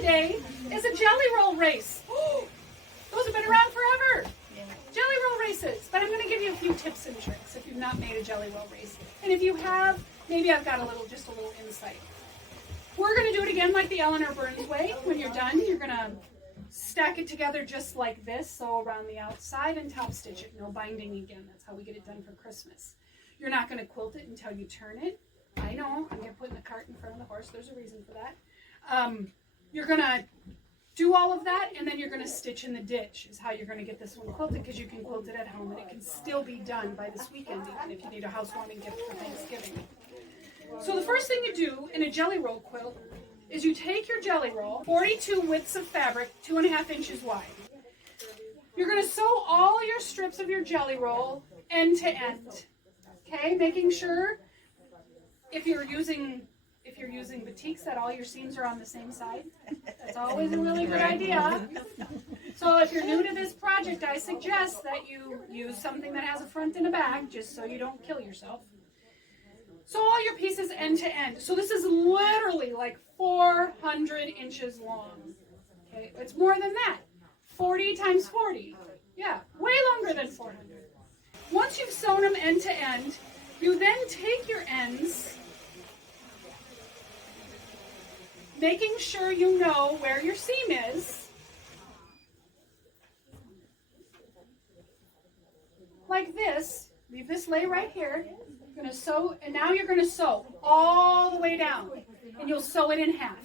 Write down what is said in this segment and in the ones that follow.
today is a jelly roll race. Those have been around forever. Jelly roll races. But I'm going to give you a few tips and tricks if you've not made a jelly roll race. And if you have, maybe I've got just a little insight. We're going to do it again like the Eleanor Burns way. When you're done, you're going to stack it together just like this, so around the outside, and top stitch it. No binding again. That's how we get it done for Christmas. You're not going to quilt it until you turn it. I know, I'm going to put the cart in front of the horse. There's a reason for that. You're going to do all of that, and then you're going to stitch in the ditch is how you're going to get this one quilted, because you can quilt it at home, and it can still be done by this weekend, even if you need a housewarming gift for Thanksgiving. So the first thing you do in a jelly roll quilt is you take your jelly roll, 42 widths of fabric, 2.5 inches wide. You're going to sew all your strips of your jelly roll end to end, okay? Making sure if you're using batiks that all your seams are on the same side. That's always a really good idea. So if you're new to this project, I suggest that you use something that has a front and a back, just so you don't kill yourself. So all your pieces end to end. So this is literally like 400 inches long. Okay, it's more than that. 40 times 40. Yeah, way longer than 400. Once you've sewn them end to end, you then take your ends, making sure you know where your seam is, like this. Leave this lay right here. You're going to sew, and now you're going to sew all the way down, and you'll sew it in half,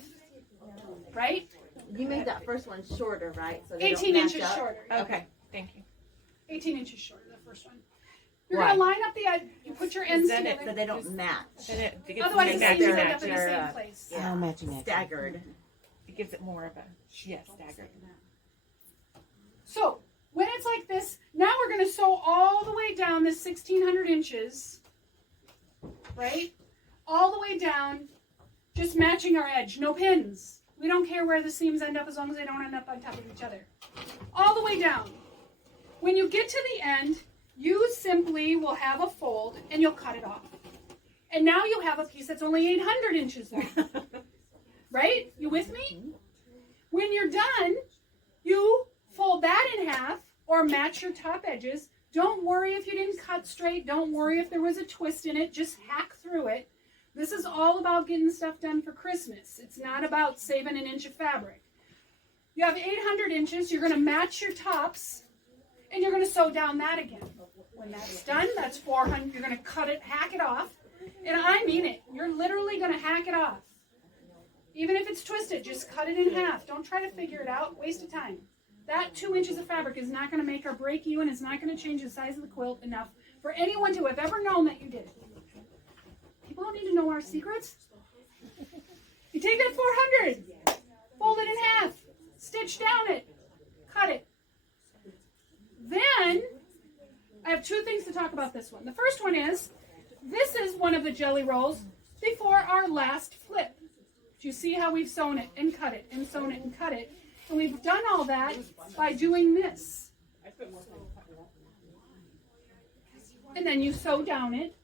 right? You made that first one shorter, right? So 18 inches shorter. Okay, thank you. 18 inches shorter, the first one. You're going to line up the edge. You put your ends so together. they don't match. Otherwise, the seams end up in the same place. Yeah, matching. Staggered. It gives it more of a, staggered. So, when it's like this, now we're going to sew all the way down this 1,600 inches, right? All the way down, just matching our edge. No pins. We don't care where the seams end up as long as they don't end up on top of each other. All the way down. When you get to the end, you simply will have a fold and you'll cut it off. And now you have a piece that's only 800 inches long. Right? You with me? When you're done, you fold that in half or match your top edges. Don't worry if you didn't cut straight. Don't worry if there was a twist in it. Just hack through it. This is all about getting stuff done for Christmas. It's not about saving an inch of fabric. You have 800 inches. You're going to match your tops, and you're going to sew down that again. When that's done, that's 400. You're going to cut it, hack it off. And I mean it. You're literally going to hack it off. Even if it's twisted, just cut it in half. Don't try to figure it out. Waste of time. That 2 inches of fabric is not going to make or break you, and it's not going to change the size of the quilt enough for anyone to have ever known that you did it. People don't need to know our secrets. You take that 400, fold it in half, stitch down it, cut it. Then, I have two things to talk about this one. The first one is, this is one of the jelly rolls before our last flip. Do you see how we've sewn it and cut it and sewn it and cut it? And we've done all that by doing this. And then you sew down it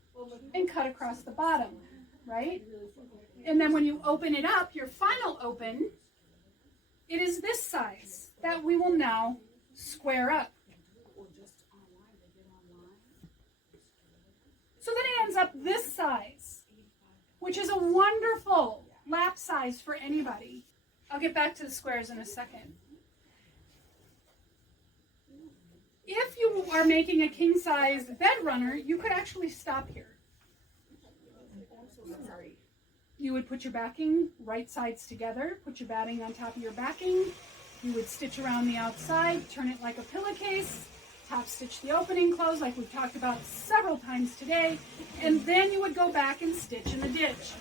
and cut across the bottom, right? And then when you open it up, your final open, it is this size that we will now square up. So then it ends up this size, which is a wonderful lap size for anybody. I'll get back to the squares in a second. If you are making a king-size bed runner, you could actually stop here. You would put your backing right sides together, put your batting on top of your backing. You would stitch around the outside, turn it like a pillowcase, top stitch the opening close like we've talked about several times today, and then you would go back and stitch in the ditch.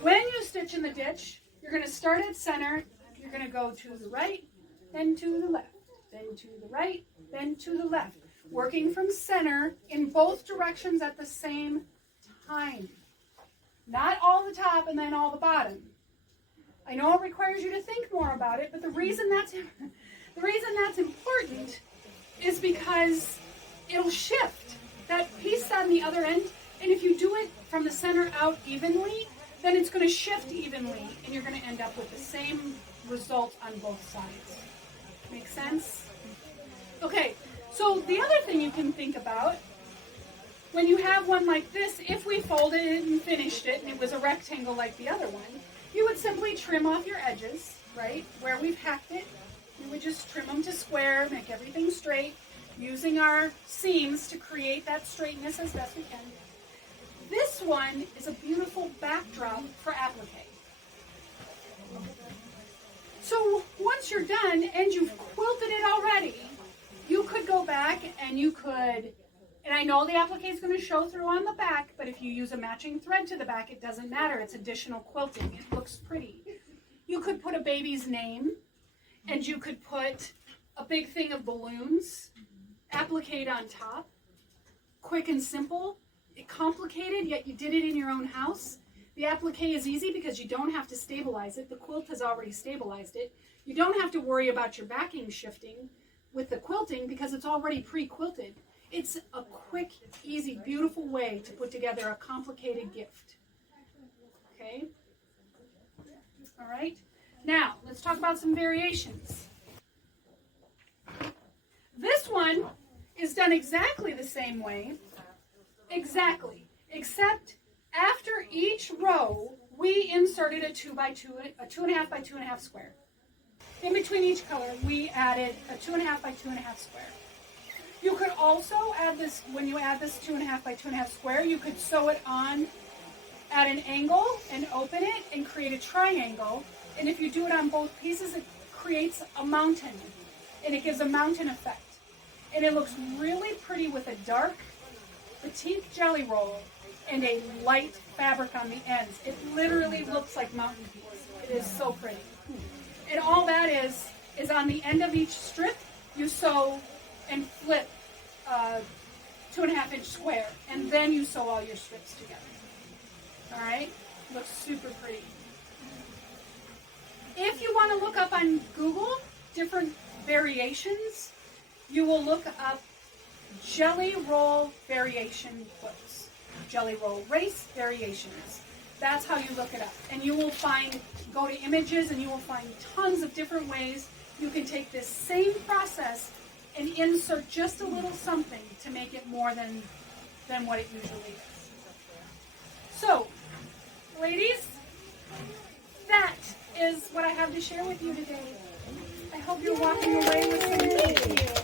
When you stitch in the ditch, you're going to start at center, you're going to go to the right, then to the left, then to the right, then to the left, working from center in both directions at the same time. Not all the top and then all the bottom. I know it requires you to think more about it, but the reason that's important is because it'll shift that piece on the other end, and if you do it from the center out evenly, then it's going to shift evenly, and you're going to end up with the same result on both sides. Make sense? Okay, so the other thing you can think about, when you have one like this, if we folded it and finished it, and it was a rectangle like the other one, you would simply trim off your edges, right? Where we've hacked it, we would just trim them to square, make everything straight, using our seams to create that straightness as best we can. This one is a beautiful backdrop for applique. So once you're done and you've quilted it already, you could go back and you could, and I know the applique is going to show through on the back, but if you use a matching thread to the back, it doesn't matter. It's additional quilting. It looks pretty. You could put a baby's name, and you could put a big thing of balloons, appliqued on top. Quick and simple. Complicated, yet you did it in your own house. The applique is easy because you don't have to stabilize it. The quilt has already stabilized it. You don't have to worry about your backing shifting with the quilting because it's already pre-quilted. It's a quick, easy, beautiful way to put together a complicated gift. Okay? All right? Now, let's talk about some variations. This one is done exactly the same way. Exactly. Except after each row, we inserted a 2x2, a 2.5 by 2.5 square. In between each color, we added a 2.5 by 2.5 square. You could also add this, when you add this 2.5 by 2.5 square, you could sew it on at an angle and open it and create a triangle. And if you do it on both pieces, it creates a mountain. And it gives a mountain effect. And it looks really pretty with a dark petite jelly roll and a light fabric on the ends. It literally looks like mountain peaks. It is so pretty. And all that is on the end of each strip, you sew and flip a 2.5-inch square, and then you sew all your strips together. All right? Looks super pretty. If you want to look up on Google different variations, you will look up jelly roll variation quilts. Jelly roll race variations. That's how you look it up. And you will find, go to images and you will find tons of different ways you can take this same process and insert just a little something to make it more than what it usually is. So, ladies, that is what I have to share with you today. I hope you're walking away with some